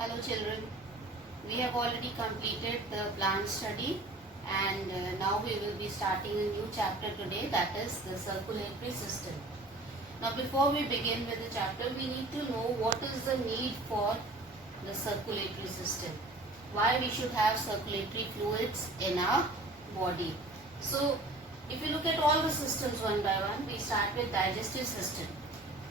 Hello children, we have already completed the plant study and now we will be starting a new chapter today, that is the circulatory system. Now before we begin with the chapter, we need to know what is the need for the circulatory system. Why we should have circulatory fluids in our body. So if you look at all the systems one by one, we start with digestive system.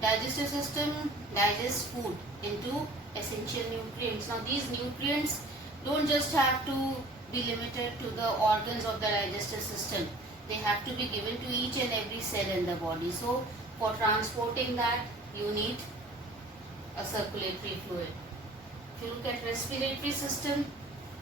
Digestive system digests food into essential nutrients. Now these nutrients don't just have to be limited to the organs of the digestive system. They have to be given to each and every cell in the body. So for transporting that, you need a circulatory fluid. If you look at respiratory system,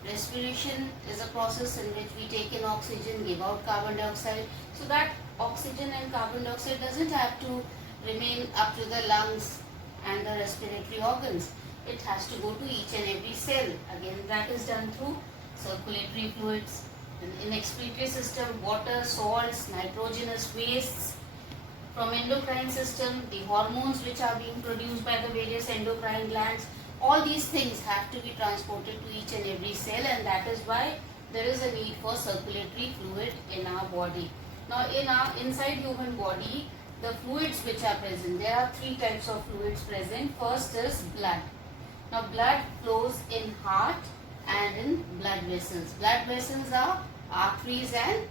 respiration is a process in which we take in oxygen, give out carbon dioxide. So that oxygen and carbon dioxide doesn't have to remain up to the lungs and the respiratory organs. It has to go to each and every cell. Again, that is done through circulatory fluids. In excretory system, water, salts, nitrogenous wastes. From endocrine system, the hormones which are being produced by the various endocrine glands, all these things have to be transported to each and every cell, and that is why there is a need for circulatory fluid in our body. Now inside human body, the fluids which are present, there are three types of fluids present. First is blood. Now blood flows in heart and in blood vessels. Blood vessels are arteries and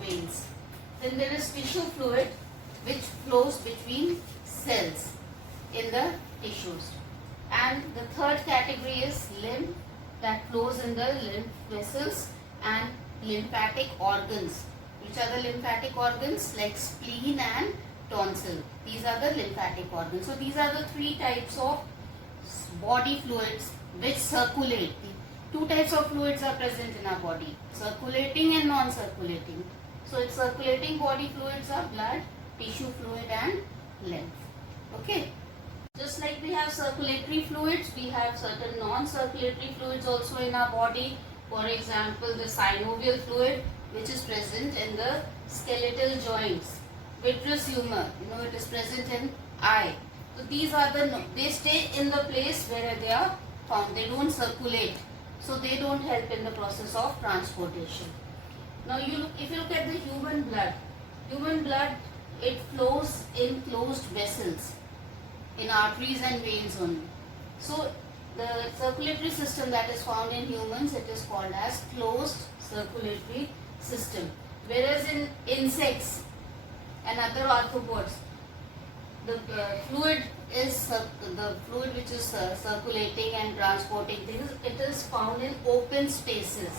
veins. Then there is tissue fluid which flows between cells in the tissues. And the third category is lymph, that flows in the lymph vessels and lymphatic organs. Which are the lymphatic organs? Like spleen and tonsil. These are the lymphatic organs. So these are the three types of body fluids which circulate. Two types of fluids are present in our body, circulating and non-circulating. So its circulating body fluids are blood, tissue fluid and lymph. Okay. Just like we have circulatory fluids, we have certain non-circulatory fluids also in our body. For example, the synovial fluid which is present in the skeletal joints. Vitreous humor, it is present in eye. So these are they stay in the place where they are found. They don't circulate. So they don't help in the process of transportation. Now if you look at the human blood, it flows in closed vessels, in arteries and veins only. So the circulatory system that is found in humans, it is called as closed circulatory system. Whereas in insects and other arthropods, the fluid which is circulating and transporting things, it is found in open spaces.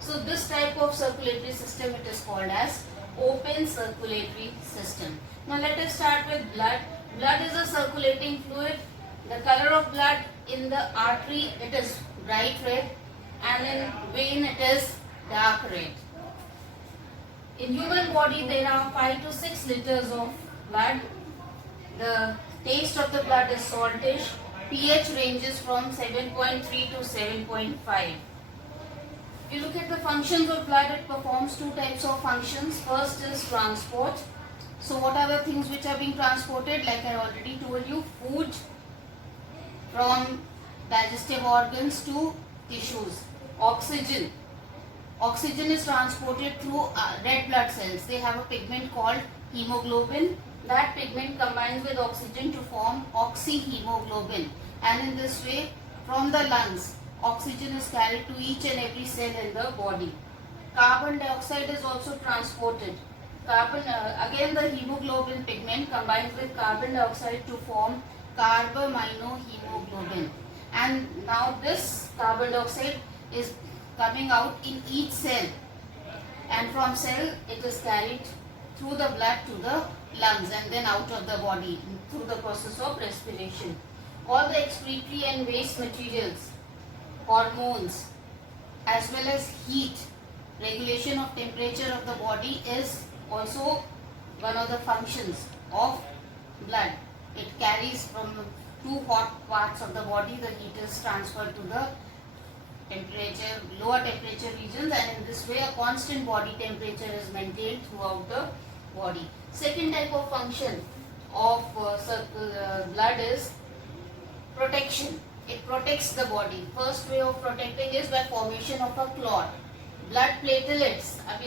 So this type of circulatory system, it is called as open circulatory system. Now let us start with blood. Blood is a circulating fluid. The color of blood in the artery, it is bright red, and in vein it is dark red. In human body there are 5 to 6 liters of blood. The taste of the blood is saltish. pH ranges from 7.3 to 7.5. If you look at the functions of blood, it performs two types of functions. First is transport. So what are the things which are being transported? Like I already told you, food from digestive organs to tissues. Oxygen. Oxygen is transported through red blood cells. They have a pigment called hemoglobin. That pigment combines with oxygen to form oxyhemoglobin. And in this way, from the lungs, oxygen is carried to each and every cell in the body. Carbon dioxide is also transported. Again the hemoglobin pigment combines with carbon dioxide to form carbaminohemoglobin, and now this carbon dioxide is coming out in each cell, and from cell it is carried through the blood to the lungs and then out of the body through the process of respiration. All the excretory and waste materials, hormones, as well as heat, regulation of temperature of the body is also one of the functions of blood. It carries from two hot parts of the body, the heat is transferred to the lower temperature regions, and in this way a constant body temperature is maintained throughout the body. Second type of function of blood is protection. it protects the body. First way of protecting is by formation of a clot. Blood platelets. I'll be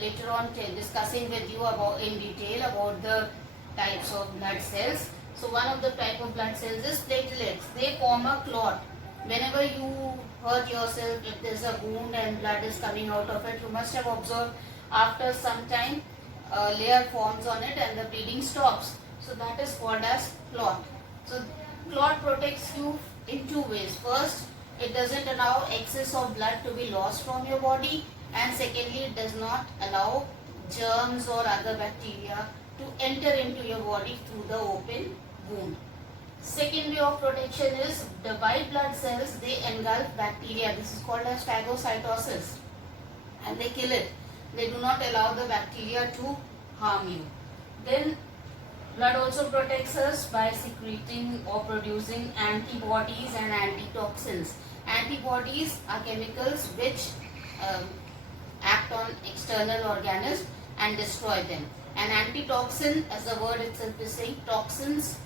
later on discussing with you about in detail about the types of blood cells. So one of the type of blood cells is platelets. They form a clot. Whenever you hurt yourself, if there's a wound and blood is coming out of it, you must have observed after some time a layer forms on it and the bleeding stops. So that is called as clot. So clot protects you in two ways. First, it doesn't allow excess of blood to be lost from your body, and secondly, it does not allow germs or other bacteria to enter into your body through the open wound. Second way of protection is the white blood cells, they engulf bacteria. This is called as phagocytosis, and they kill it. They do not allow the bacteria to harm you. Then blood also protects us by secreting or producing antibodies and antitoxins. Antibodies are chemicals which act on external organisms and destroy them. An antitoxin, as the word itself is saying, toxins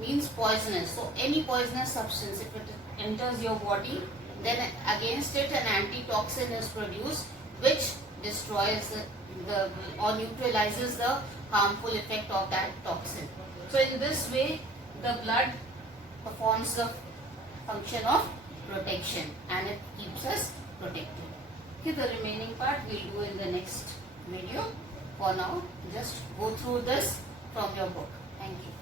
means poisonous. So any poisonous substance, if it enters your body, then against it an antitoxin is produced which destroys the or neutralizes the harmful effect of that toxin. So in this way the blood performs the function of protection and it keeps us protected. Okay, the remaining part we'll do in the next video. For now, just go through this from your book. Thank you.